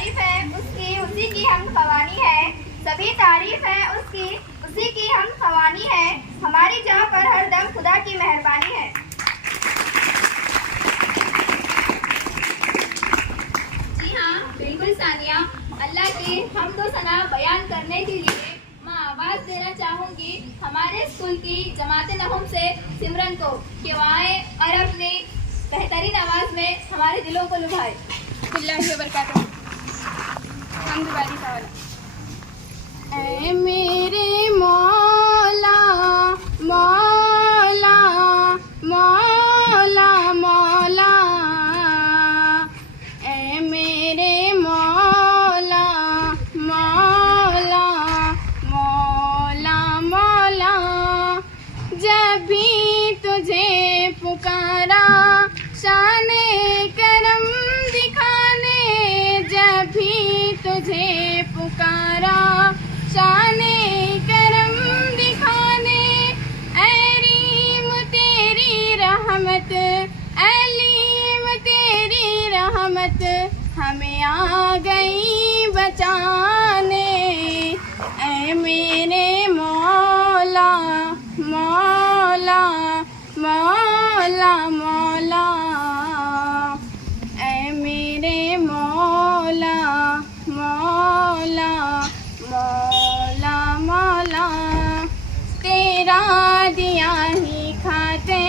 तारीफ है उसकी, उसी की हम ख़वानी है। सभी तारीफ है उसकी, उसी की हम ख़वानी है। हमारी जहाँ पर हर दम खुदा की मेहरबानी है। जी हाँ, बिल्कुल सानिया। अल्लाह की हम्द व सना बयान करने के लिए मैं आवाज़ देना चाहूँगी हमारे स्कूल की जमात नहुम से सिमरन को कि वो आए और अपनी बेहतरीन आवाज़ में हमारे दिलों को लुभाए। ऐ मेरे मौला मौला मौला मौला, ऐ मेरे मौला मौला मौला मौला, जब भी तुझे पुकारा शाने करम दिखाने, जब भी तुझे पुकारा शाने करम दिखाने, ऐरीम तेरी रहमत, अलीम तेरी रहमत, हमें आ गई बचाने। ऐ मेरे मौला मौला मौला मौला, ऐ मेरे मौला मौला मौला मौला, तेरा दिया ही खाते,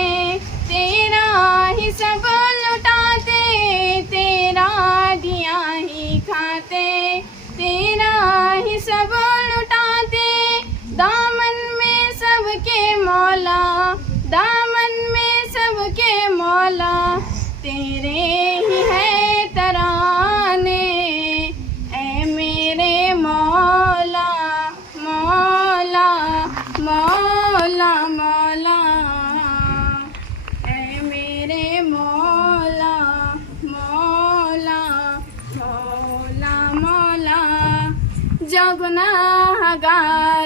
तेरा ही सब लुटाते, तेरा दिया ही खाते, तेरा ही सब लुटाते, दामन में सबके मौला, दामन में सबके मौला, तेरे ही है तराने। ऐ मेरे मौला मौला मौला मौला, ऐ मेरे मौला मौला मौला मौला, जो गुनाहगार